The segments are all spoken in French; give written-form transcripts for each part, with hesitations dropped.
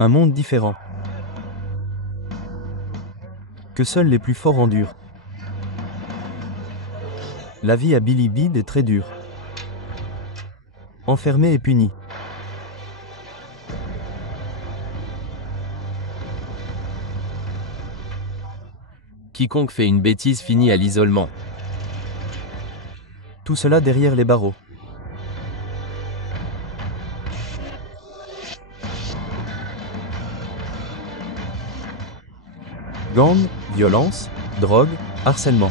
Un monde différent. Que seuls les plus forts endurent. La vie à Billy Bid est très dure. Enfermé et puni. Quiconque fait une bêtise finit à l'isolement. Tout cela derrière les barreaux. Gang, violence, drogue, harcèlement.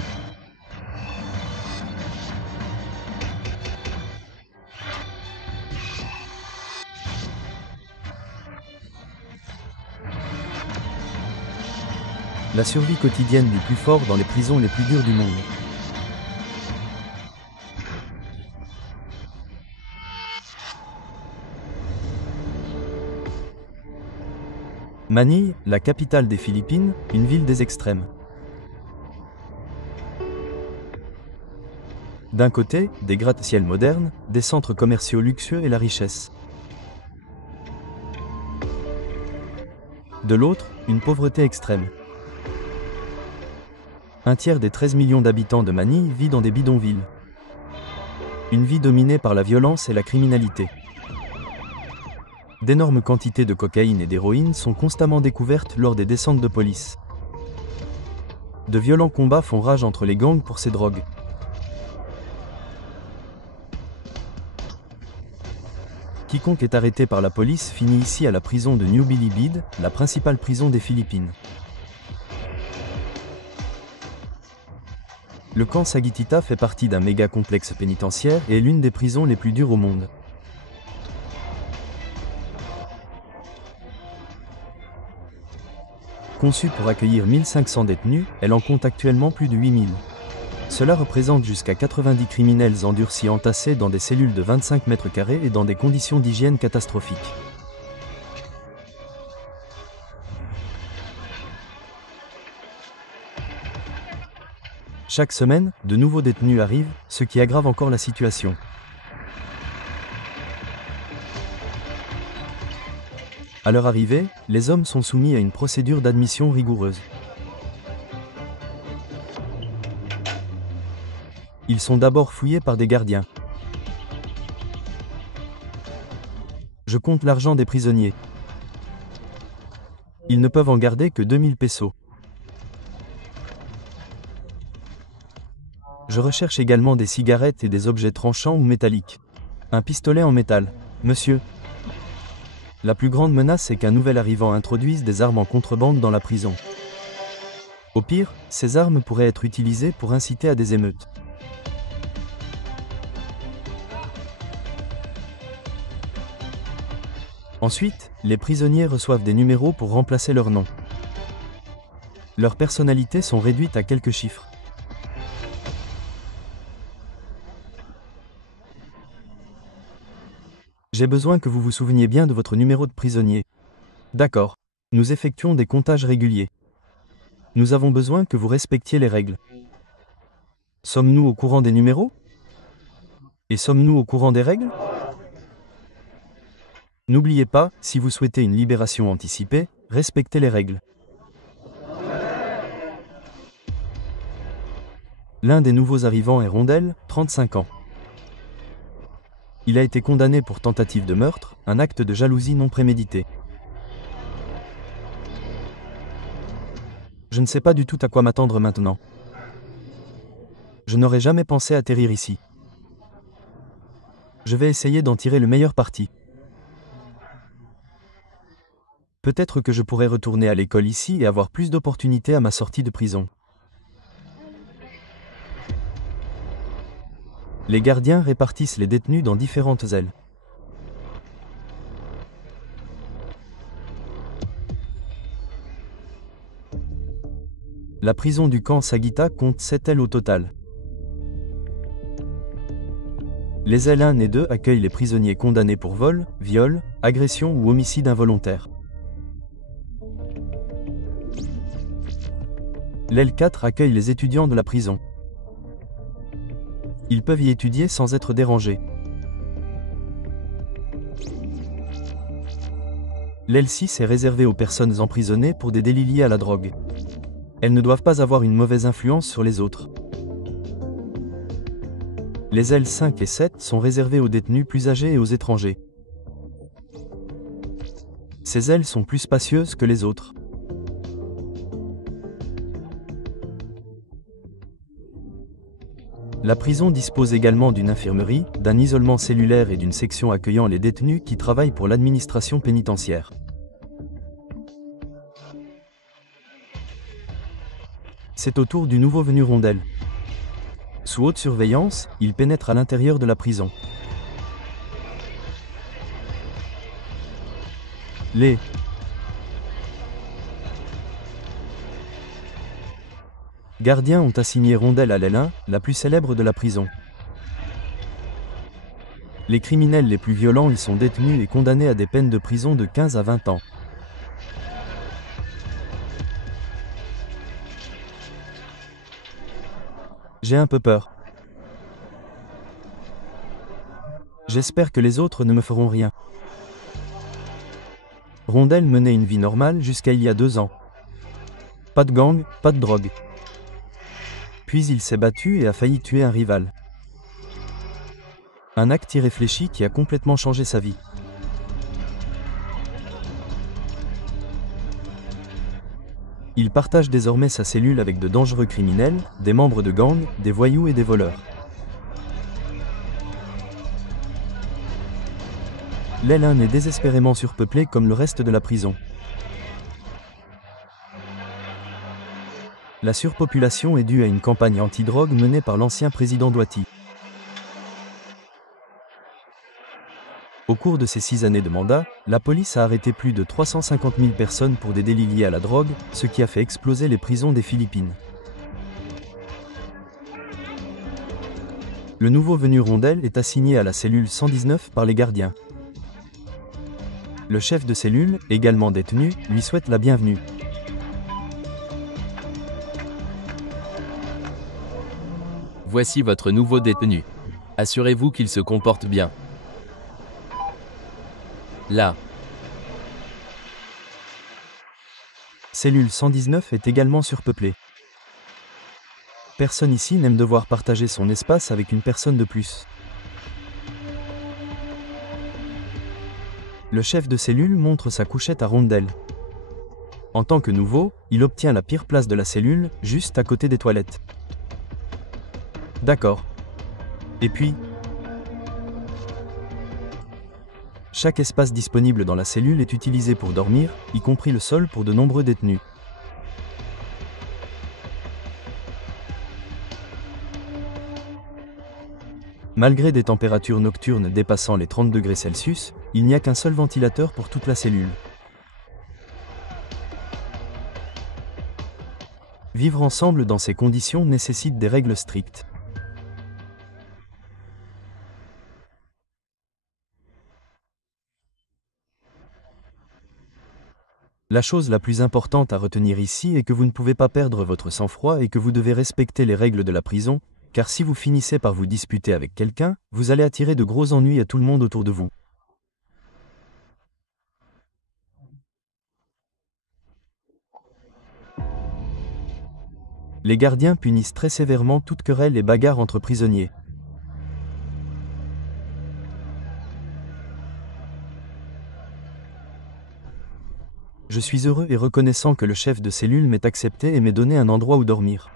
La survie quotidienne du plus fort dans les prisons les plus dures du monde. Manille, la capitale des Philippines, une ville des extrêmes. D'un côté, des gratte-ciel modernes, des centres commerciaux luxueux et la richesse. De l'autre, une pauvreté extrême. Un tiers des 13 millions d'habitants de Manille vit dans des bidonvilles. Une vie dominée par la violence et la criminalité. D'énormes quantités de cocaïne et d'héroïne sont constamment découvertes lors des descentes de police. De violents combats font rage entre les gangs pour ces drogues. Quiconque est arrêté par la police finit ici à la prison de New Billy Bid, la principale prison des Philippines. Le camp Saguitita fait partie d'un méga complexe pénitentiaire et est l'une des prisons les plus dures au monde. Conçue pour accueillir 1500 détenus, elle en compte actuellement plus de 8000. Cela représente jusqu'à 90 criminels endurcis entassés dans des cellules de 25 mètres carrés et dans des conditions d'hygiène catastrophiques. Chaque semaine, de nouveaux détenus arrivent, ce qui aggrave encore la situation. À leur arrivée, les hommes sont soumis à une procédure d'admission rigoureuse. Ils sont d'abord fouillés par des gardiens. Je compte l'argent des prisonniers. Ils ne peuvent en garder que 2000 pesos. Je recherche également des cigarettes et des objets tranchants ou métalliques. Un pistolet en métal. Monsieur. La plus grande menace est qu'un nouvel arrivant introduise des armes en contrebande dans la prison. Au pire, ces armes pourraient être utilisées pour inciter à des émeutes. Ensuite, les prisonniers reçoivent des numéros pour remplacer leur nom. Leurs personnalités sont réduites à quelques chiffres. J'ai besoin que vous vous souveniez bien de votre numéro de prisonnier. D'accord. Nous effectuons des comptages réguliers. Nous avons besoin que vous respectiez les règles. Sommes-nous au courant des numéros? Et sommes-nous au courant des règles? N'oubliez pas, si vous souhaitez une libération anticipée, respectez les règles. L'un des nouveaux arrivants est Rondel, 35 ans. Il a été condamné pour tentative de meurtre, un acte de jalousie non prémédité. Je ne sais pas du tout à quoi m'attendre maintenant. Je n'aurais jamais pensé atterrir ici. Je vais essayer d'en tirer le meilleur parti. Peut-être que je pourrai retourner à l'école ici et avoir plus d'opportunités à ma sortie de prison. Les gardiens répartissent les détenus dans différentes ailes. La prison du camp Saguita compte 7 ailes au total. Les ailes 1 et 2 accueillent les prisonniers condamnés pour vol, viol, agression ou homicide involontaire. L'aile 4 accueille les étudiants de la prison. Ils peuvent y étudier sans être dérangés. L'aile 6 est réservée aux personnes emprisonnées pour des délits liés à la drogue. Elles ne doivent pas avoir une mauvaise influence sur les autres. Les ailes 5 et 7 sont réservées aux détenus plus âgés et aux étrangers. Ces ailes sont plus spacieuses que les autres. La prison dispose également d'une infirmerie, d'un isolement cellulaire et d'une section accueillant les détenus qui travaillent pour l'administration pénitentiaire. C'est au tour du nouveau venu Rondel. Sous haute surveillance, il pénètre à l'intérieur de la prison. Les gardiens ont assigné Rondel à l'aile 1, la plus célèbre de la prison. Les criminels les plus violents y sont détenus et condamnés à des peines de prison de 15 à 20 ans. J'ai un peu peur. J'espère que les autres ne me feront rien. Rondel menait une vie normale jusqu'à il y a 2 ans. Pas de gang, pas de drogue. Puis il s'est battu et a failli tuer un rival. Un acte irréfléchi qui a complètement changé sa vie. Il partage désormais sa cellule avec de dangereux criminels, des membres de gangs, des voyous et des voleurs. L'aile 1 est désespérément surpeuplée comme le reste de la prison. La surpopulation est due à une campagne anti-drogue menée par l'ancien président Douati. Au cours de ces 6 années de mandat, la police a arrêté plus de 350 000 personnes pour des délits liés à la drogue, ce qui a fait exploser les prisons des Philippines. Le nouveau venu Rondel est assigné à la cellule 119 par les gardiens. Le chef de cellule, également détenu, lui souhaite la bienvenue. Voici votre nouveau détenu. Assurez-vous qu'il se comporte bien. Là. Cellule 119 est également surpeuplée. Personne ici n'aime devoir partager son espace avec une personne de plus. Le chef de cellule montre sa couchette à Rondel. En tant que nouveau, il obtient la pire place de la cellule, juste à côté des toilettes. D'accord. Et puis, chaque espace disponible dans la cellule est utilisé pour dormir, y compris le sol pour de nombreux détenus. Malgré des températures nocturnes dépassant les 30 degrés Celsius, il n'y a qu'un seul ventilateur pour toute la cellule. Vivre ensemble dans ces conditions nécessite des règles strictes. La chose la plus importante à retenir ici est que vous ne pouvez pas perdre votre sang-froid et que vous devez respecter les règles de la prison, car si vous finissez par vous disputer avec quelqu'un, vous allez attirer de gros ennuis à tout le monde autour de vous. Les gardiens punissent très sévèrement toute querelle et bagarre entre prisonniers. Je suis heureux et reconnaissant que le chef de cellule m'ait accepté et m'ait donné un endroit où dormir.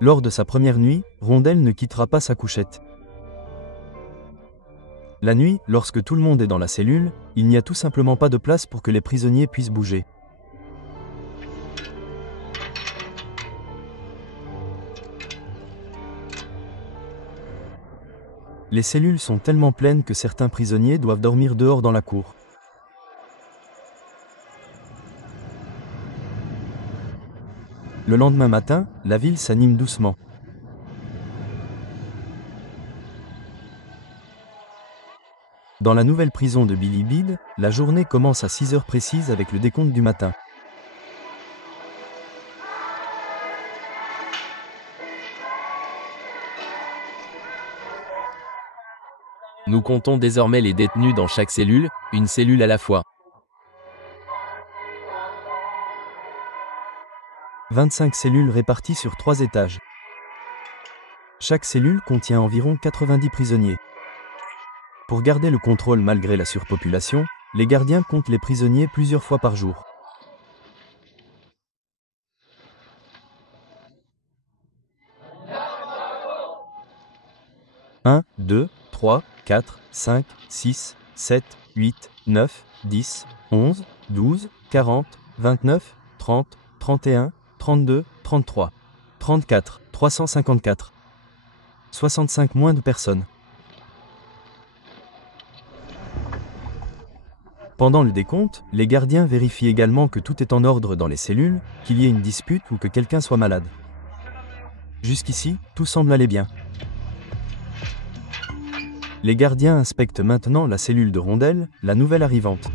Lors de sa première nuit, Rondel ne quittera pas sa couchette. La nuit, lorsque tout le monde est dans la cellule, il n'y a tout simplement pas de place pour que les prisonniers puissent bouger. Les cellules sont tellement pleines que certains prisonniers doivent dormir dehors dans la cour. Le lendemain matin, la ville s'anime doucement. Dans la nouvelle prison de Bilibid, la journée commence à 6 heures précises avec le décompte du matin. Nous comptons désormais les détenus dans chaque cellule, une cellule à la fois. 25 cellules réparties sur 3 étages. Chaque cellule contient environ 90 prisonniers. Pour garder le contrôle malgré la surpopulation, les gardiens comptent les prisonniers plusieurs fois par jour. 1, 2, 3, 4, 5, 6, 7, 8, 9, 10, 11, 12, 40, 29, 30, 31, 32, 33, 34, 354. 65 moins de personnes. Pendant le décompte, les gardiens vérifient également que tout est en ordre dans les cellules, qu'il y ait une dispute ou que quelqu'un soit malade. Jusqu'ici, tout semble aller bien. Les gardiens inspectent maintenant la cellule de Rondelle, la nouvelle arrivante.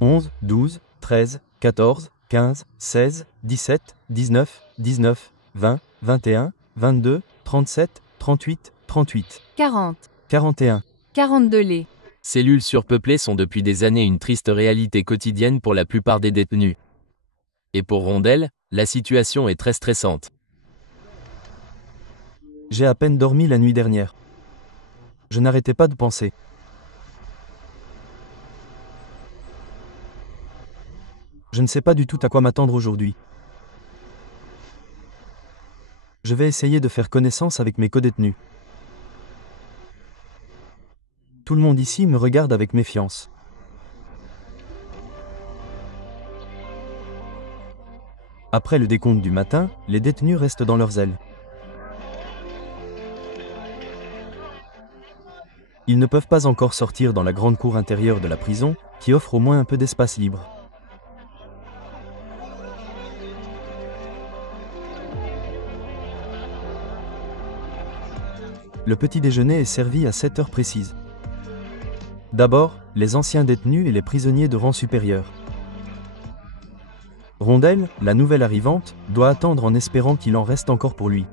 11, 12, 13, 14, 15, 16, 17, 19, 19, 20, 21, 22, 37, 38, 38, 40, 41. 42 laits. Cellules surpeuplées sont depuis des années une triste réalité quotidienne pour la plupart des détenus. Et pour Rondelle, la situation est très stressante. J'ai à peine dormi la nuit dernière. Je n'arrêtais pas de penser. Je ne sais pas du tout à quoi m'attendre aujourd'hui. Je vais essayer de faire connaissance avec mes codétenus. Tout le monde ici me regarde avec méfiance. Après le décompte du matin, les détenus restent dans leurs ailes. Ils ne peuvent pas encore sortir dans la grande cour intérieure de la prison, qui offre au moins un peu d'espace libre. Le petit déjeuner est servi à 7 heures précises. D'abord, les anciens détenus et les prisonniers de rang supérieur. Rondelle, la nouvelle arrivante, doit attendre en espérant qu'il en reste encore pour lui.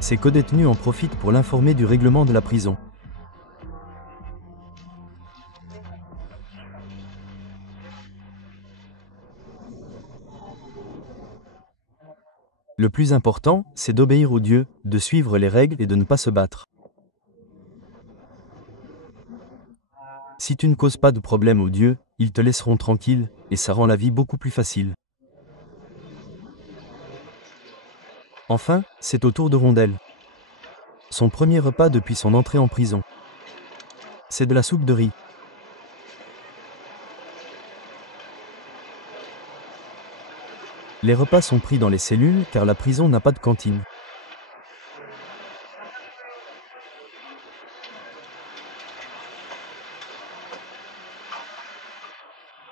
Ses codétenus en profitent pour l'informer du règlement de la prison. Le plus important, c'est d'obéir aux dieux, de suivre les règles et de ne pas se battre. Si tu ne causes pas de problème aux dieux, ils te laisseront tranquille, et ça rend la vie beaucoup plus facile. Enfin, c'est au tour de Rondelle. Son premier repas depuis son entrée en prison. C'est de la soupe de riz. Les repas sont pris dans les cellules car la prison n'a pas de cantine.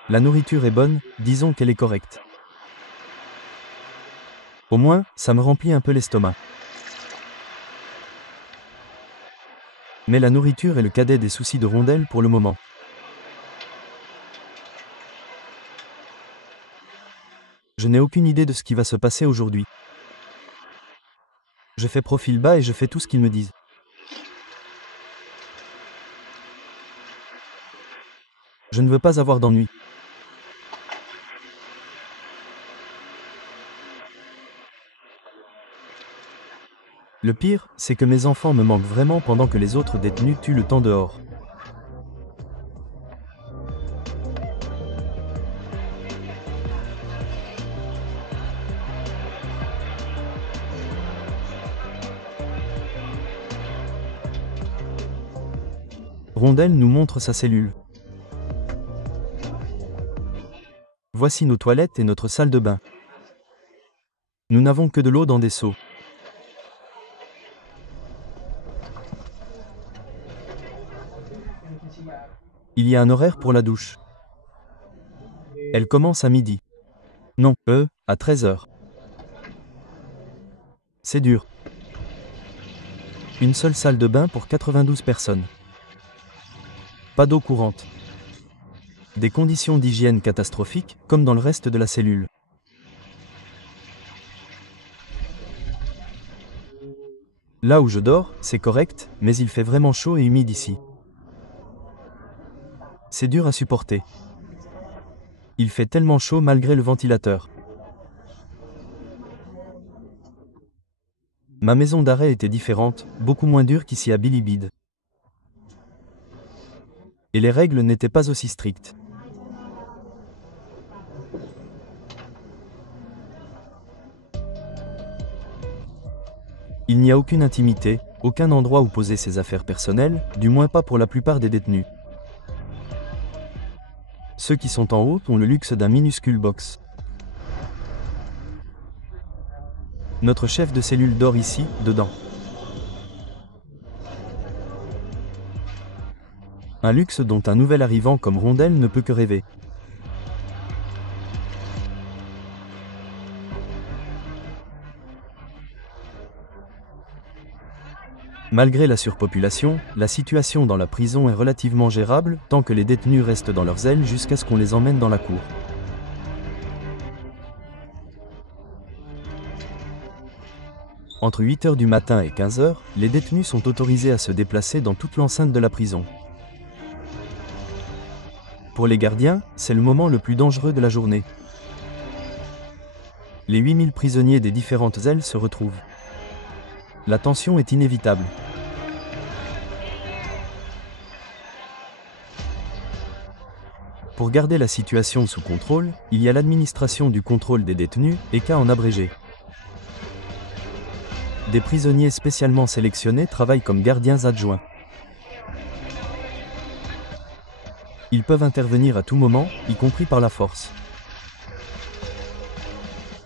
La nourriture est bonne, disons qu'elle est correcte. Au moins, ça me remplit un peu l'estomac. Mais la nourriture est le cadet des soucis de Rondelle pour le moment. Je n'ai aucune idée de ce qui va se passer aujourd'hui. Je fais profil bas et je fais tout ce qu'ils me disent. Je ne veux pas avoir d'ennui. Le pire, c'est que mes enfants me manquent vraiment pendant que les autres détenus tuent le temps dehors. Rondelle nous montre sa cellule. Voici nos toilettes et notre salle de bain. Nous n'avons que de l'eau dans des seaux. Il y a un horaire pour la douche. Elle commence à midi. Non, à 13h. C'est dur. Une seule salle de bain pour 92 personnes. Pas d'eau courante. Des conditions d'hygiène catastrophiques, comme dans le reste de la cellule. Là où je dors, c'est correct, mais il fait vraiment chaud et humide ici. C'est dur à supporter. Il fait tellement chaud malgré le ventilateur. Ma maison d'arrêt était différente, beaucoup moins dure qu'ici à Bilibid. Et les règles n'étaient pas aussi strictes. Il n'y a aucune intimité, aucun endroit où poser ses affaires personnelles, du moins pas pour la plupart des détenus. Ceux qui sont en haut ont le luxe d'un minuscule box. Notre chef de cellule dort ici, dedans. Un luxe dont un nouvel arrivant comme Rondel ne peut que rêver. Malgré la surpopulation, la situation dans la prison est relativement gérable tant que les détenus restent dans leurs ailes jusqu'à ce qu'on les emmène dans la cour. Entre 8 h du matin et 15 h, les détenus sont autorisés à se déplacer dans toute l'enceinte de la prison. Pour les gardiens, c'est le moment le plus dangereux de la journée. Les 8000 prisonniers des différentes ailes se retrouvent. La tension est inévitable. Pour garder la situation sous contrôle, il y a l'administration du contrôle des détenus, ECA en abrégé. Des prisonniers spécialement sélectionnés travaillent comme gardiens adjoints. Ils peuvent intervenir à tout moment, y compris par la force.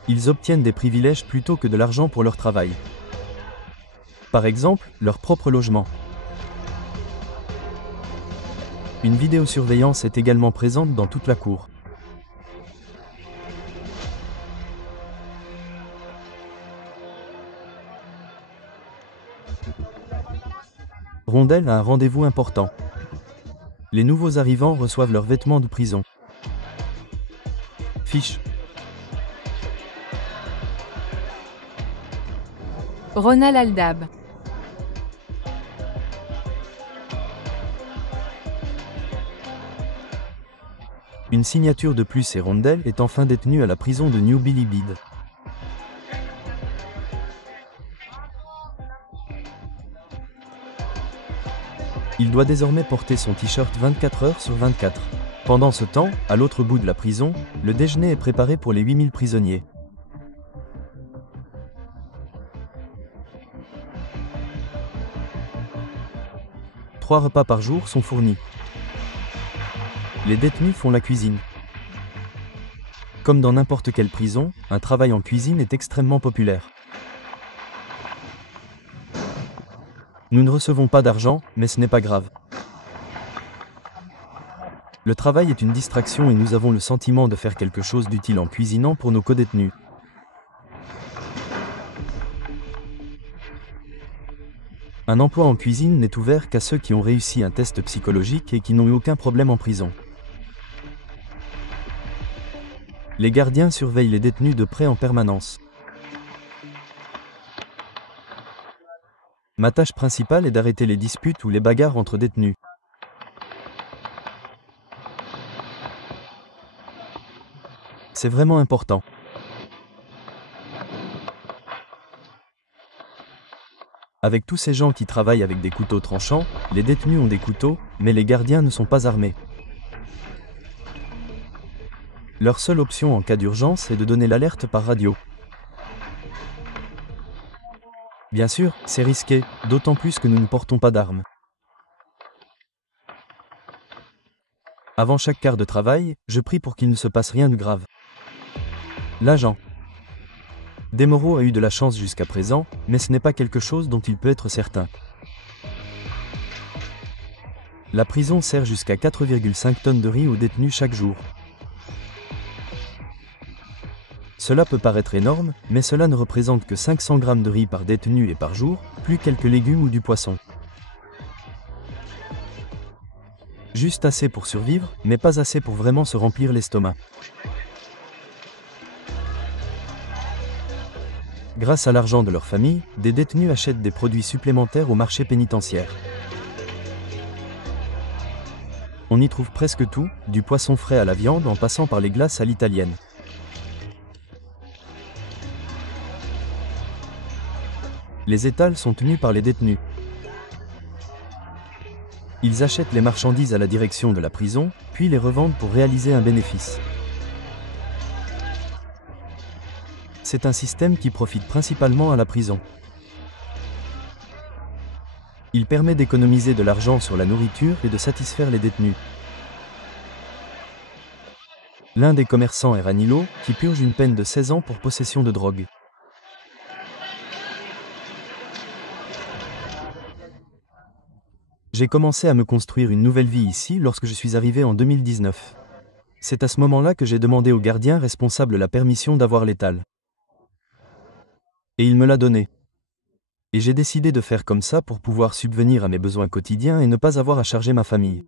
Ils obtiennent des privilèges plutôt que de l'argent pour leur travail. Par exemple, leur propre logement. Une vidéosurveillance est également présente dans toute la cour. Rondel a un rendez-vous important. Les nouveaux arrivants reçoivent leurs vêtements de prison. Fiche. Ronald Aldab. Une signature de plus et Rondel est enfin détenu à la prison de New Bilibid. Il doit désormais porter son t-shirt 24 heures sur 24. Pendant ce temps, à l'autre bout de la prison, le déjeuner est préparé pour les 8000 prisonniers. Trois repas par jour sont fournis. Les détenus font la cuisine. Comme dans n'importe quelle prison, un travail en cuisine est extrêmement populaire. Nous ne recevons pas d'argent, mais ce n'est pas grave. Le travail est une distraction et nous avons le sentiment de faire quelque chose d'utile en cuisinant pour nos codétenus. Un emploi en cuisine n'est ouvert qu'à ceux qui ont réussi un test psychologique et qui n'ont eu aucun problème en prison. Les gardiens surveillent les détenus de près en permanence. Ma tâche principale est d'arrêter les disputes ou les bagarres entre détenus. C'est vraiment important. Avec tous ces gens qui travaillent avec des couteaux tranchants, les détenus ont des couteaux, mais les gardiens ne sont pas armés. Leur seule option en cas d'urgence est de donner l'alerte par radio. Bien sûr, c'est risqué, d'autant plus que nous ne portons pas d'armes. Avant chaque quart de travail, je prie pour qu'il ne se passe rien de grave. L'agent Desmoreaux a eu de la chance jusqu'à présent, mais ce n'est pas quelque chose dont il peut être certain. La prison sert jusqu'à 4,5 tonnes de riz aux détenus chaque jour. Cela peut paraître énorme, mais cela ne représente que 500 grammes de riz par détenu et par jour, plus quelques légumes ou du poisson. Juste assez pour survivre, mais pas assez pour vraiment se remplir l'estomac. Grâce à l'argent de leur famille, des détenus achètent des produits supplémentaires au marché pénitentiaire. On y trouve presque tout, du poisson frais à la viande en passant par les glaces à l'italienne. Les étals sont tenus par les détenus. Ils achètent les marchandises à la direction de la prison, puis les revendent pour réaliser un bénéfice. C'est un système qui profite principalement à la prison. Il permet d'économiser de l'argent sur la nourriture et de satisfaire les détenus. L'un des commerçants est Ranilo, qui purge une peine de 16 ans pour possession de drogue. J'ai commencé à me construire une nouvelle vie ici lorsque je suis arrivé en 2019. C'est à ce moment-là que j'ai demandé au gardien responsable la permission d'avoir l'étal. Et il me l'a donné. Et j'ai décidé de faire comme ça pour pouvoir subvenir à mes besoins quotidiens et ne pas avoir à charger ma famille.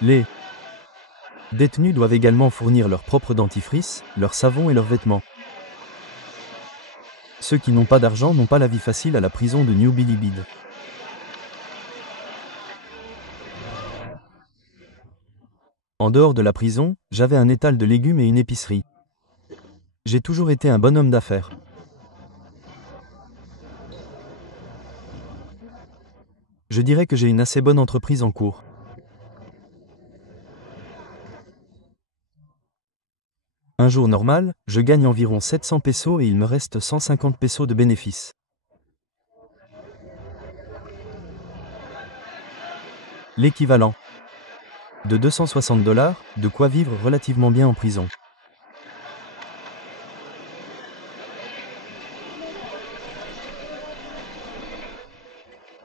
Les détenus doivent également fournir leur propre dentifrice, leur savon et leurs vêtements. Ceux qui n'ont pas d'argent n'ont pas la vie facile à la prison de New Bilibid. En dehors de la prison, j'avais un étal de légumes et une épicerie. J'ai toujours été un bon homme d'affaires. Je dirais que j'ai une assez bonne entreprise en cours. Un jour normal, je gagne environ 700 pesos et il me reste 150 pesos de bénéfices. L'équivalent de 260 $, de quoi vivre relativement bien en prison.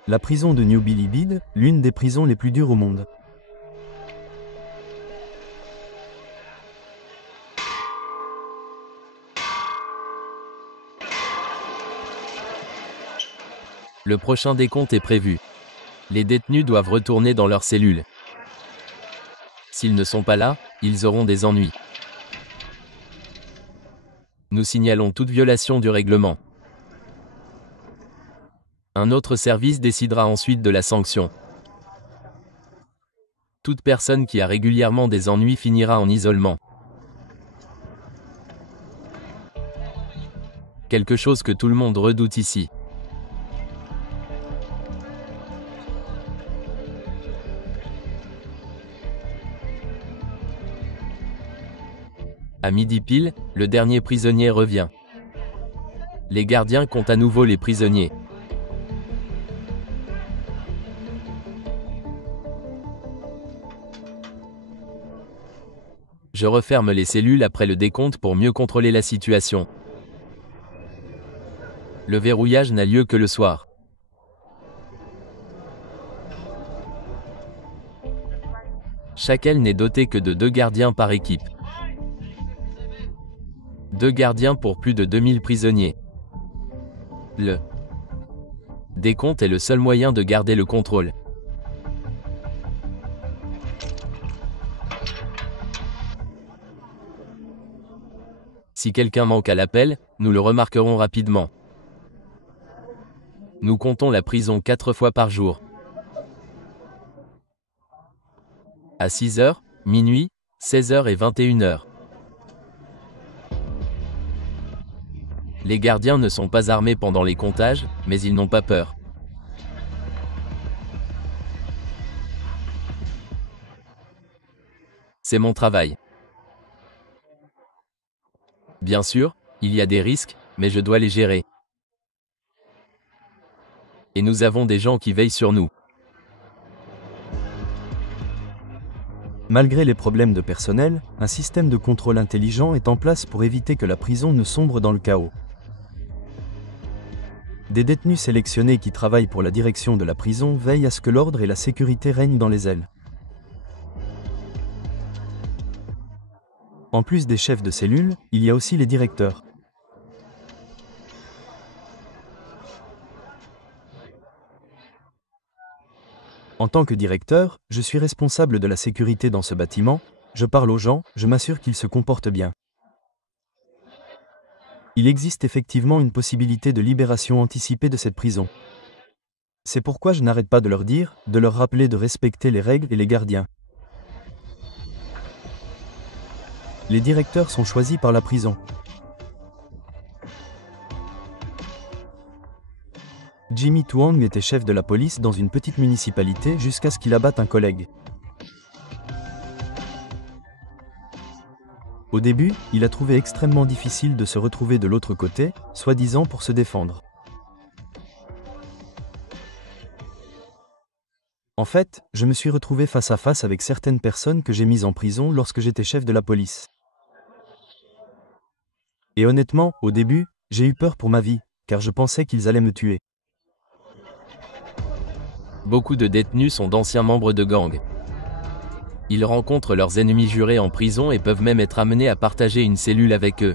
La prison de New Bilibid, l'une des prisons les plus dures au monde. Le prochain décompte est prévu. Les détenus doivent retourner dans leurs cellules. S'ils ne sont pas là, ils auront des ennuis. Nous signalons toute violation du règlement. Un autre service décidera ensuite de la sanction. Toute personne qui a régulièrement des ennuis finira en isolement. Quelque chose que tout le monde redoute ici. À midi pile, le dernier prisonnier revient. Les gardiens comptent à nouveau les prisonniers. Je referme les cellules après le décompte pour mieux contrôler la situation. Le verrouillage n'a lieu que le soir. Chaque aile n'est dotée que de 2 gardiens par équipe. 2 gardiens pour plus de 2000 prisonniers. Le décompte est le seul moyen de garder le contrôle. Si quelqu'un manque à l'appel, nous le remarquerons rapidement. Nous comptons la prison 4 fois par jour. À 6h, minuit, 16h et 21h. Les gardiens ne sont pas armés pendant les comptages, mais ils n'ont pas peur. C'est mon travail. Bien sûr, il y a des risques, mais je dois les gérer. Et nous avons des gens qui veillent sur nous. Malgré les problèmes de personnel, un système de contrôle intelligent est en place pour éviter que la prison ne sombre dans le chaos. Des détenus sélectionnés qui travaillent pour la direction de la prison veillent à ce que l'ordre et la sécurité règnent dans les ailes. En plus des chefs de cellule, il y a aussi les directeurs. En tant que directeur, je suis responsable de la sécurité dans ce bâtiment, je parle aux gens, je m'assure qu'ils se comportent bien. Il existe effectivement une possibilité de libération anticipée de cette prison. C'est pourquoi je n'arrête pas de leur dire, de leur rappeler de respecter les règles et les gardiens. Les directeurs sont choisis par la prison. Jimmy Tuang était chef de la police dans une petite municipalité jusqu'à ce qu'il abatte un collègue. Au début, il a trouvé extrêmement difficile de se retrouver de l'autre côté, soi-disant pour se défendre. En fait, je me suis retrouvé face à face avec certaines personnes que j'ai mises en prison lorsque j'étais chef de la police. Et honnêtement, au début, j'ai eu peur pour ma vie, car je pensais qu'ils allaient me tuer. Beaucoup de détenus sont d'anciens membres de gangs. Ils rencontrent leurs ennemis jurés en prison et peuvent même être amenés à partager une cellule avec eux.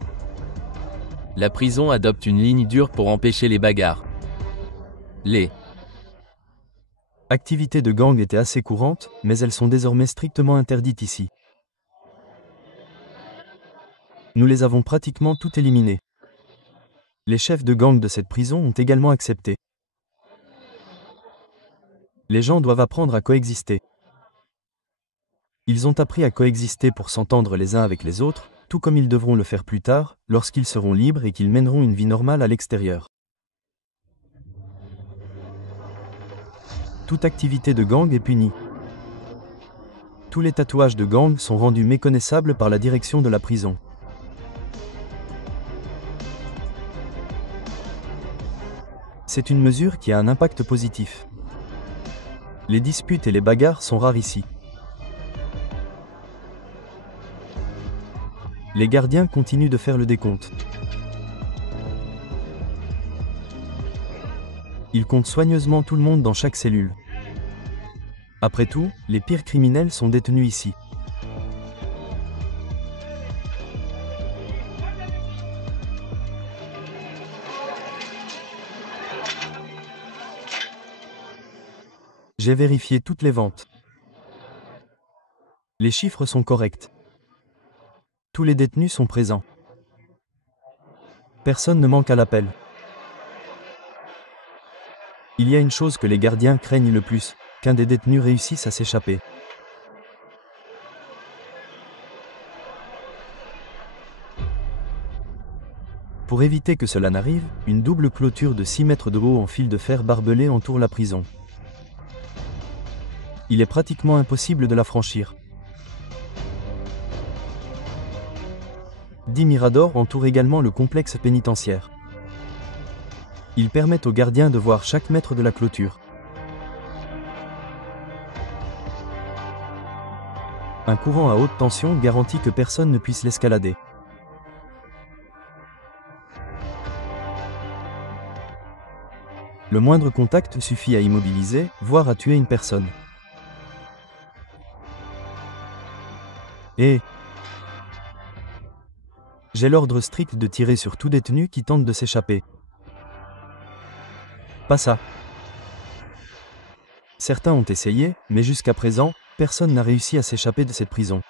La prison adopte une ligne dure pour empêcher les bagarres. Les activités de gang étaient assez courantes, mais elles sont désormais strictement interdites ici. Nous les avons pratiquement toutes éliminées. Les chefs de gang de cette prison ont également accepté. Les gens doivent apprendre à coexister. Ils ont appris à coexister pour s'entendre les uns avec les autres, tout comme ils devront le faire plus tard, lorsqu'ils seront libres et qu'ils mèneront une vie normale à l'extérieur. Toute activité de gang est punie. Tous les tatouages de gang sont rendus méconnaissables par la direction de la prison. C'est une mesure qui a un impact positif. Les disputes et les bagarres sont rares ici. Les gardiens continuent de faire le décompte. Ils comptent soigneusement tout le monde dans chaque cellule. Après tout, les pires criminels sont détenus ici. J'ai vérifié toutes les ventes. Les chiffres sont corrects. Tous les détenus sont présents. Personne ne manque à l'appel. Il y a une chose que les gardiens craignent le plus, qu'un des détenus réussisse à s'échapper. Pour éviter que cela n'arrive, une double clôture de 6 mètres de haut en fil de fer barbelé entoure la prison. Il est pratiquement impossible de la franchir. 10 miradors entourent également le complexe pénitentiaire. Ils permettent aux gardiens de voir chaque mètre de la clôture. Un courant à haute tension garantit que personne ne puisse l'escalader. Le moindre contact suffit à immobiliser, voire à tuer une personne. Et j'ai l'ordre strict de tirer sur tout détenu qui tente de s'échapper. Pas ça. Certains ont essayé, mais jusqu'à présent, personne n'a réussi à s'échapper de cette prison.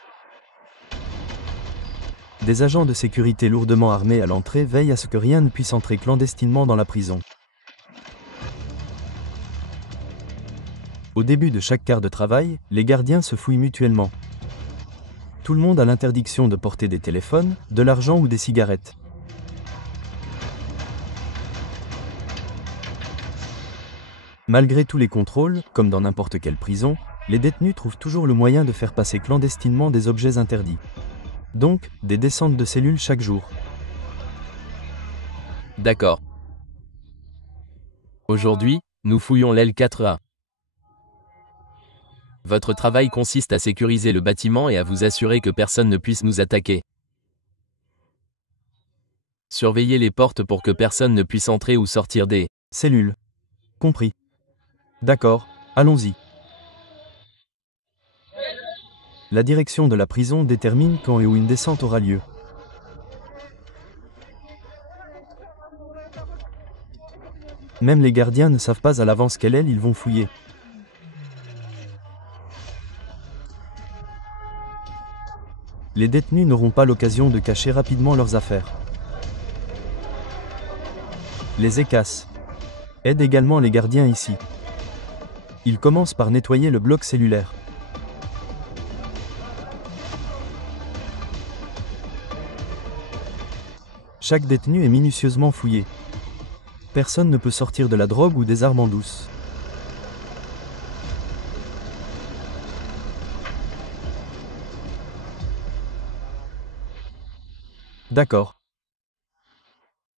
Des agents de sécurité lourdement armés à l'entrée veillent à ce que rien ne puisse entrer clandestinement dans la prison. Au début de chaque quart de travail, les gardiens se fouillent mutuellement. Tout le monde a l'interdiction de porter des téléphones, de l'argent ou des cigarettes. Malgré tous les contrôles, comme dans n'importe quelle prison, les détenus trouvent toujours le moyen de faire passer clandestinement des objets interdits. Donc, des descentes de cellules chaque jour. D'accord. Aujourd'hui, nous fouillons l'aile 4A. Votre travail consiste à sécuriser le bâtiment et à vous assurer que personne ne puisse nous attaquer. Surveillez les portes pour que personne ne puisse entrer ou sortir des cellules. Compris. D'accord, allons-y. La direction de la prison détermine quand et où une descente aura lieu. Même les gardiens ne savent pas à l'avance quelle aile ils vont fouiller. Les détenus n'auront pas l'occasion de cacher rapidement leurs affaires. Les écasses. Aide également les gardiens ici. Ils commencent par nettoyer le bloc cellulaire. Chaque détenu est minutieusement fouillé. Personne ne peut sortir de la drogue ou des armes en douce. D'accord.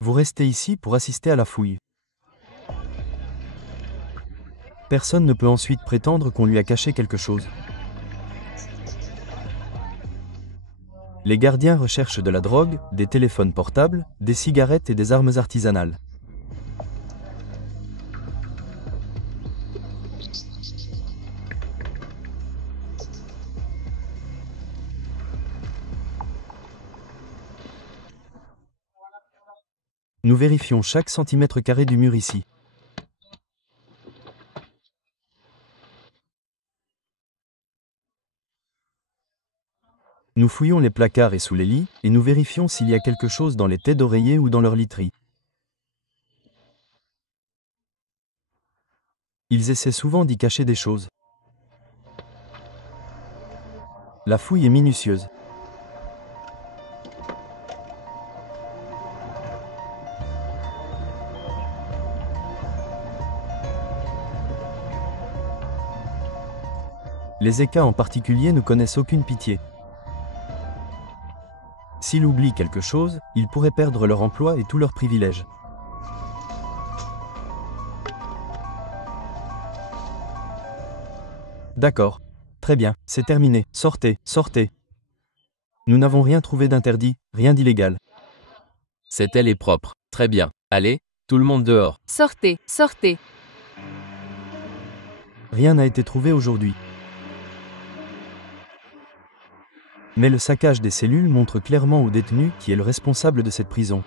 Vous restez ici pour assister à la fouille. Personne ne peut ensuite prétendre qu'on lui a caché quelque chose. Les gardiens recherchent de la drogue, des téléphones portables, des cigarettes et des armes artisanales. Nous vérifions chaque centimètre carré du mur ici. Nous fouillons les placards et sous les lits, et nous vérifions s'il y a quelque chose dans les têtes d'oreiller ou dans leur literie. Ils essaient souvent d'y cacher des choses. La fouille est minutieuse. Les écas en particulier ne connaissent aucune pitié. S'ils oublient quelque chose, ils pourraient perdre leur emploi et tous leurs privilèges. D'accord. Très bien, c'est terminé. Sortez, sortez. Nous n'avons rien trouvé d'interdit, rien d'illégal. Cette aile est propre. Très bien. Allez, tout le monde dehors. Sortez, sortez. Rien n'a été trouvé aujourd'hui. Mais le saccage des cellules montre clairement au détenu qui est le responsable de cette prison.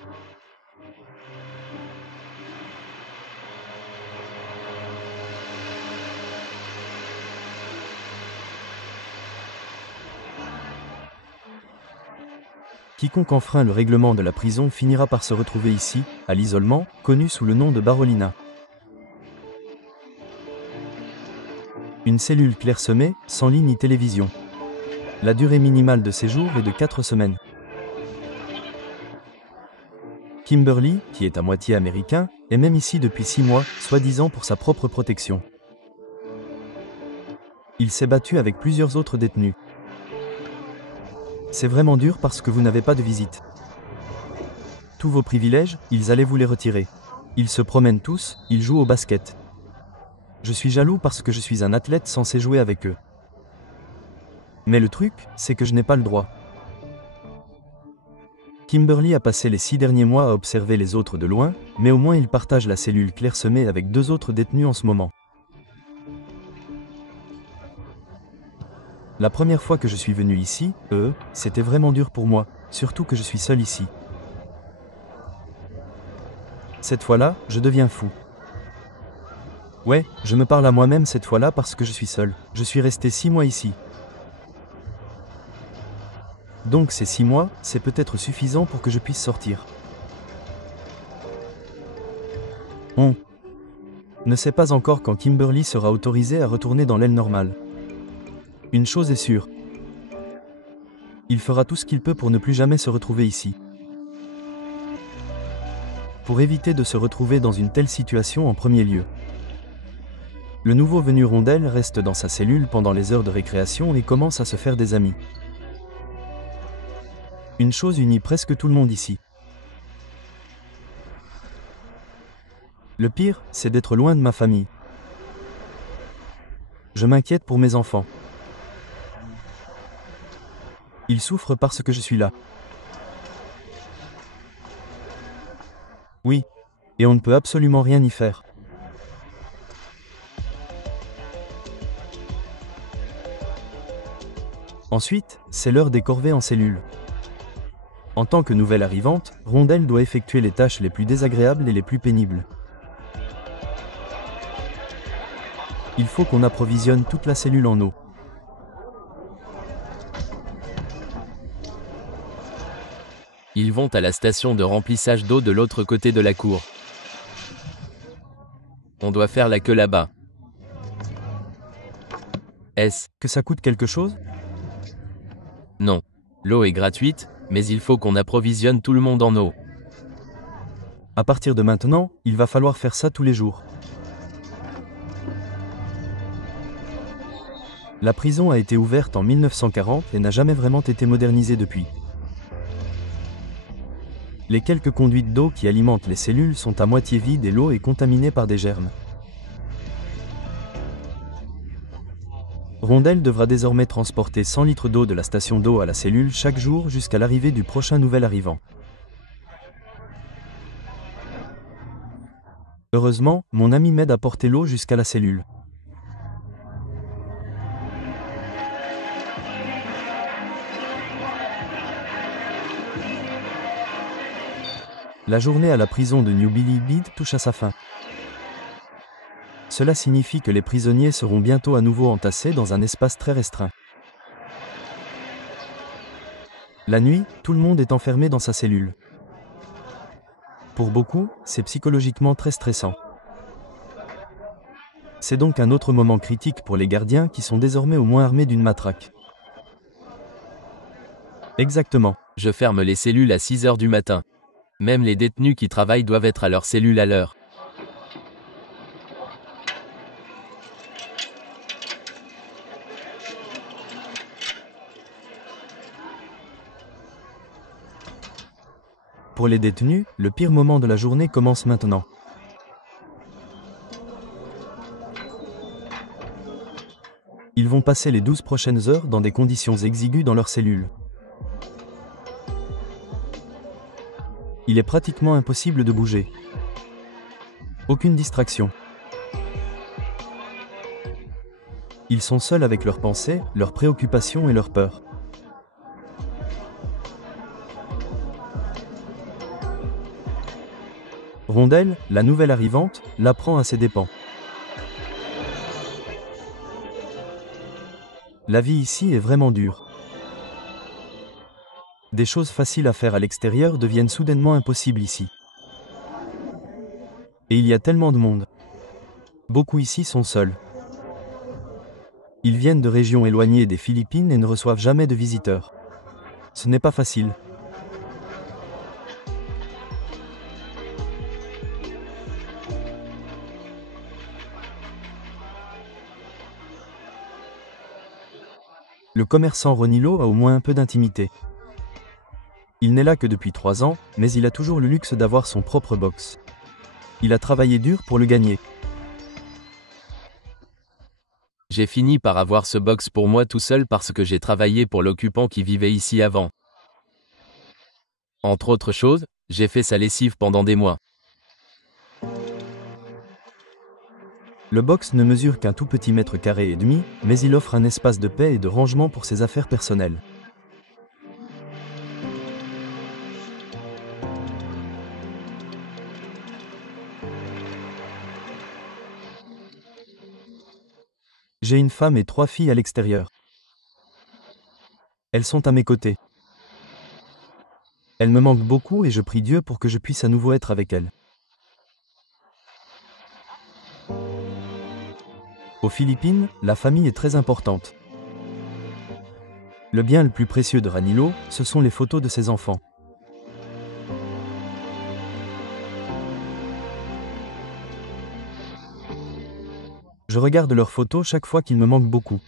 Quiconque enfreint le règlement de la prison finira par se retrouver ici, à l'isolement, connu sous le nom de Barolina. Une cellule clairsemée, sans lit ni télévision. La durée minimale de séjour est de 4 semaines. Kimberly, qui est à moitié américain, est même ici depuis 6 mois, soi-disant pour sa propre protection. Il s'est battu avec plusieurs autres détenus. C'est vraiment dur parce que vous n'avez pas de visite. Tous vos privilèges, ils allaient vous les retirer. Ils se promènent tous, ils jouent au basket. Je suis jaloux parce que je suis un athlète censé jouer avec eux. Mais le truc, c'est que je n'ai pas le droit. Kimberly a passé les 6 derniers mois à observer les autres de loin, mais au moins il partage la cellule clairsemée avec 2 autres détenus en ce moment. La première fois que je suis venu ici, c'était vraiment dur pour moi, surtout que je suis seul ici. Cette fois-là, je deviens fou. Ouais, je me parle à moi-même cette fois-là parce que je suis seul. Je suis resté 6 mois ici. Donc ces 6 mois, c'est peut-être suffisant pour que je puisse sortir. On ne sait pas encore quand Kimberly sera autorisée à retourner dans l'aile normale. Une chose est sûre. Il fera tout ce qu'il peut pour ne plus jamais se retrouver ici. Pour éviter de se retrouver dans une telle situation en premier lieu. Le nouveau venu Rondell reste dans sa cellule pendant les heures de récréation et commence à se faire des amis. Une chose unit presque tout le monde ici. Le pire, c'est d'être loin de ma famille. Je m'inquiète pour mes enfants. Ils souffrent parce que je suis là. Oui, et on ne peut absolument rien y faire. Ensuite, c'est l'heure des corvées en cellule. En tant que nouvelle arrivante, Rondell doit effectuer les tâches les plus désagréables et les plus pénibles. Il faut qu'on approvisionne toute la cellule en eau. Ils vont à la station de remplissage d'eau de l'autre côté de la cour. On doit faire la queue là-bas. Est-ce Que ça coûte quelque chose? Non. L'eau est gratuite, mais il faut qu'on approvisionne tout le monde en eau. À partir de maintenant, il va falloir faire ça tous les jours. La prison a été ouverte en 1940 et n'a jamais vraiment été modernisée depuis. Les quelques conduites d'eau qui alimentent les cellules sont à moitié vides et l'eau est contaminée par des germes. Rondelle devra désormais transporter 100 litres d'eau de la station d'eau à la cellule chaque jour jusqu'à l'arrivée du prochain nouvel arrivant. Heureusement, mon ami m'aide à porter l'eau jusqu'à la cellule. La journée à la prison de New Billy Bid touche à sa fin. Cela signifie que les prisonniers seront bientôt à nouveau entassés dans un espace très restreint. La nuit, tout le monde est enfermé dans sa cellule. Pour beaucoup, c'est psychologiquement très stressant. C'est donc un autre moment critique pour les gardiens qui sont désormais au moins armés d'une matraque. Exactement. Je ferme les cellules à 6 heures du matin. Même les détenus qui travaillent doivent être à leur cellule à l'heure. Pour les détenus, le pire moment de la journée commence maintenant. Ils vont passer les 12 prochaines heures dans des conditions exiguës dans leur cellule. Il est pratiquement impossible de bouger. Aucune distraction. Ils sont seuls avec leurs pensées, leurs préoccupations et leurs peurs. Rondelle, la nouvelle arrivante, l'apprend à ses dépens. La vie ici est vraiment dure. Des choses faciles à faire à l'extérieur deviennent soudainement impossibles ici. Et il y a tellement de monde. Beaucoup ici sont seuls. Ils viennent de régions éloignées des Philippines et ne reçoivent jamais de visiteurs. Ce n'est pas facile. Le commerçant Ronilo a au moins un peu d'intimité. Il n'est là que depuis 3 ans, mais il a toujours le luxe d'avoir son propre box. Il a travaillé dur pour le gagner. J'ai fini par avoir ce box pour moi tout seul parce que j'ai travaillé pour l'occupant qui vivait ici avant. Entre autres choses, j'ai fait sa lessive pendant des mois. Le box ne mesure qu'un tout petit mètre carré et demi, mais il offre un espace de paix et de rangement pour ses affaires personnelles. J'ai une femme et 3 filles à l'extérieur. Elles sont à mes côtés. Elles me manquent beaucoup et je prie Dieu pour que je puisse à nouveau être avec elles. Aux Philippines, la famille est très importante. Le bien le plus précieux de Ranilo, ce sont les photos de ses enfants. Je regarde leurs photos chaque fois qu'il me manque beaucoup.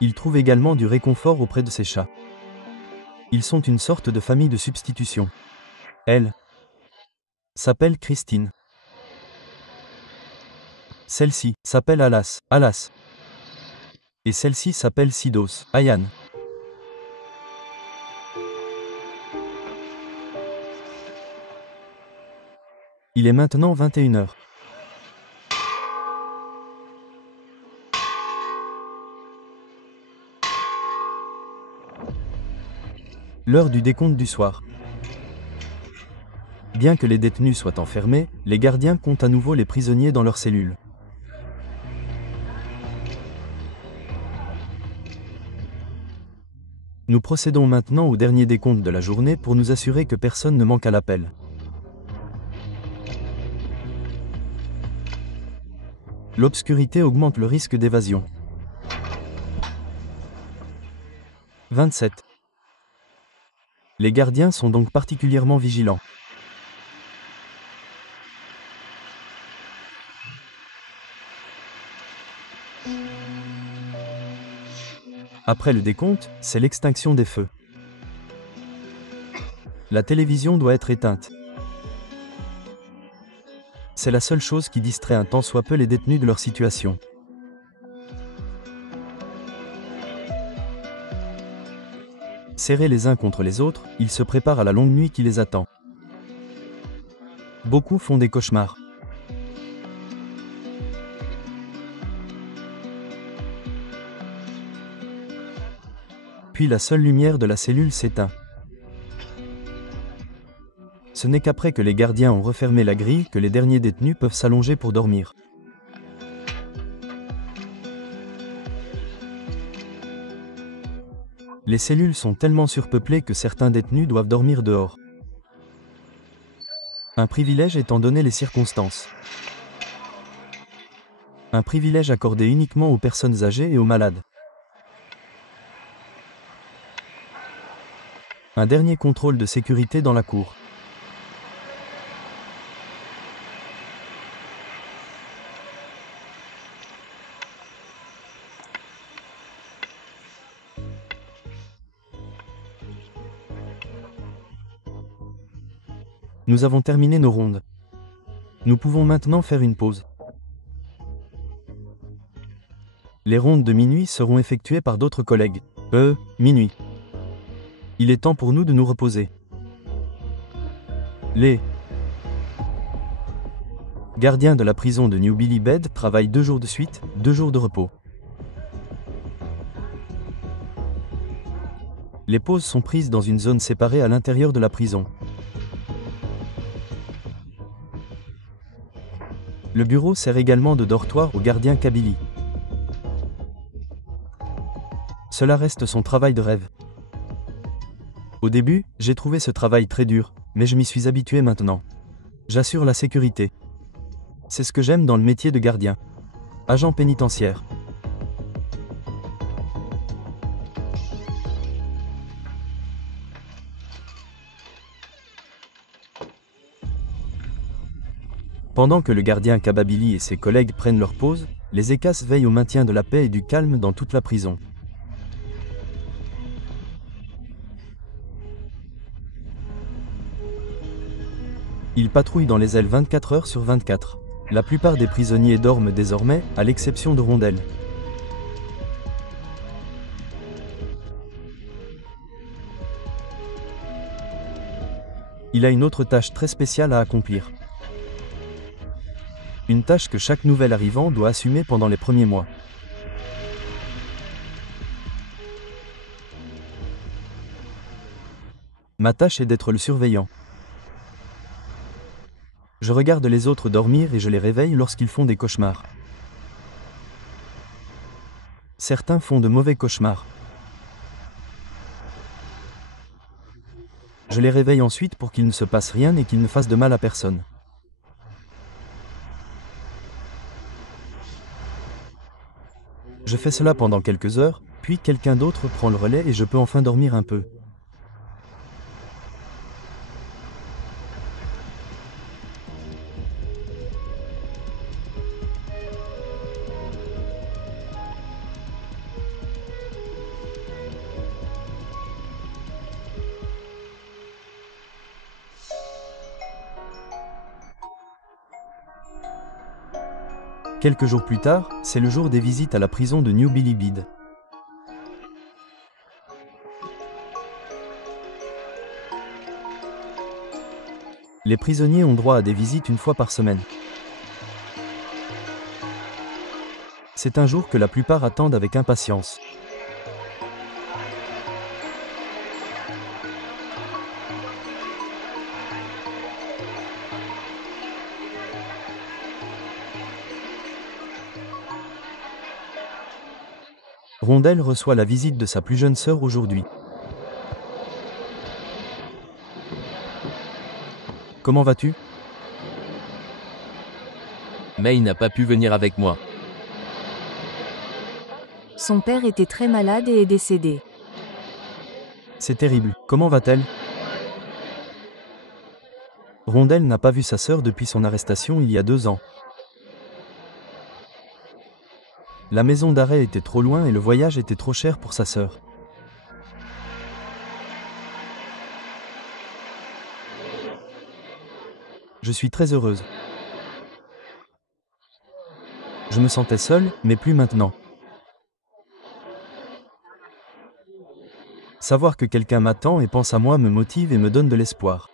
Il trouve également du réconfort auprès de ses chats. Ils sont une sorte de famille de substitution. Elle s'appelle Christine. Celle-ci s'appelle Alas. Et celle-ci s'appelle Sidos, Ayan. Il est maintenant 21h. L'heure du décompte du soir. Bien que les détenus soient enfermés, les gardiens comptent à nouveau les prisonniers dans leurs cellules. Nous procédons maintenant au dernier décompte de la journée pour nous assurer que personne ne manque à l'appel. L'obscurité augmente le risque d'évasion. 27. Les gardiens sont donc particulièrement vigilants. Après le décompte, c'est l'extinction des feux. La télévision doit être éteinte. C'est la seule chose qui distrait un tant soit peu les détenus de leur situation. Serrés les uns contre les autres, ils se préparent à la longue nuit qui les attend. Beaucoup font des cauchemars. Puis la seule lumière de la cellule s'éteint. Ce n'est qu'après que les gardiens ont refermé la grille que les derniers détenus peuvent s'allonger pour dormir. Les cellules sont tellement surpeuplées que certains détenus doivent dormir dehors. Un privilège étant donné les circonstances. Un privilège accordé uniquement aux personnes âgées et aux malades. Un dernier contrôle de sécurité dans la cour. Nous avons terminé nos rondes. Nous pouvons maintenant faire une pause. Les rondes de minuit seront effectuées par d'autres collègues. Minuit. Il est temps pour nous de nous reposer. Les gardiens de la prison de New Billy Bed travaillent 2 jours de suite, 2 jours de repos. Les pauses sont prises dans une zone séparée à l'intérieur de la prison. Le bureau sert également de dortoir au gardien Kabylie. Cela reste son travail de rêve. Au début, j'ai trouvé ce travail très dur, mais je m'y suis habitué maintenant. J'assure la sécurité. C'est ce que j'aime dans le métier de gardien. Agent pénitentiaire. Pendant que le gardien Kabylie et ses collègues prennent leur pause, les ECAS veillent au maintien de la paix et du calme dans toute la prison. Ils patrouillent dans les ailes 24 heures sur 24. La plupart des prisonniers dorment désormais, à l'exception de Rondel. Il a une autre tâche très spéciale à accomplir. Une tâche que chaque nouvel arrivant doit assumer pendant les premiers mois. Ma tâche est d'être le surveillant. Je regarde les autres dormir et je les réveille lorsqu'ils font des cauchemars. Certains font de mauvais cauchemars. Je les réveille ensuite pour qu'il ne se passe rien et qu'ils ne fassent de mal à personne. Je fais cela pendant quelques heures, puis quelqu'un d'autre prend le relais et je peux enfin dormir un peu. Quelques jours plus tard, c'est le jour des visites à la prison de New Billy Bed. Les prisonniers ont droit à des visites une fois par semaine. C'est un jour que la plupart attendent avec impatience. Rondel reçoit la visite de sa plus jeune sœur aujourd'hui. Comment vas-tu? May n'a pas pu venir avec moi. Son père était très malade et est décédé. C'est terrible. Comment va-t-elle? Rondel n'a pas vu sa sœur depuis son arrestation il y a 2 ans. La maison d'arrêt était trop loin et le voyage était trop cher pour sa sœur. Je suis très heureuse. Je me sentais seule, mais plus maintenant. Savoir que quelqu'un m'attend et pense à moi me motive et me donne de l'espoir.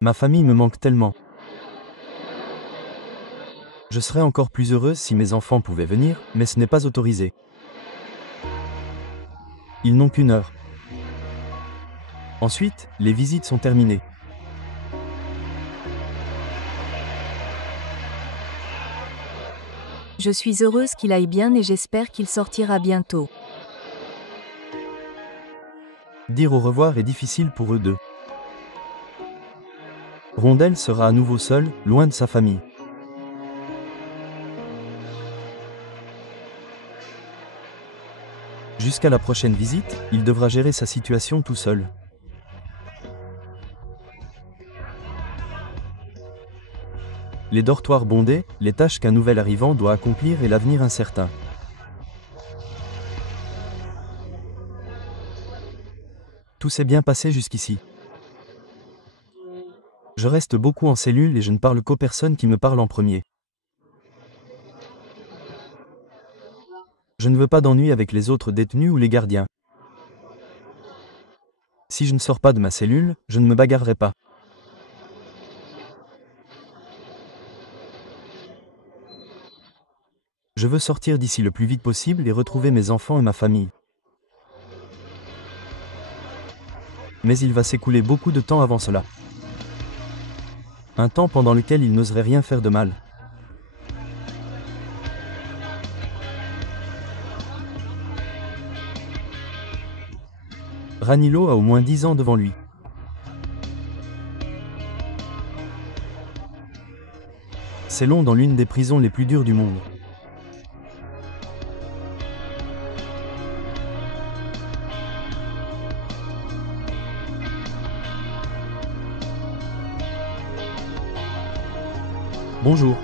Ma famille me manque tellement. Je serais encore plus heureuse si mes enfants pouvaient venir, mais ce n'est pas autorisé. Ils n'ont qu'1 heure. Ensuite, les visites sont terminées. Je suis heureuse qu'il aille bien et j'espère qu'il sortira bientôt. Dire au revoir est difficile pour eux deux. Rondel sera à nouveau seule, loin de sa famille. Jusqu'à la prochaine visite, il devra gérer sa situation tout seul. Les dortoirs bondés, les tâches qu'un nouvel arrivant doit accomplir et l'avenir incertain. Tout s'est bien passé jusqu'ici. Je reste beaucoup en cellule et je ne parle qu'aux personnes qui me parlent en premier. Je ne veux pas d'ennui avec les autres détenus ou les gardiens. Si je ne sors pas de ma cellule, je ne me bagarrerai pas. Je veux sortir d'ici le plus vite possible et retrouver mes enfants et ma famille. Mais il va s'écouler beaucoup de temps avant cela. Un temps pendant lequel il n'oserait rien faire de mal. Ranilo a au moins 10 ans devant lui. C'est long dans l'une des prisons les plus dures du monde. Bonjour.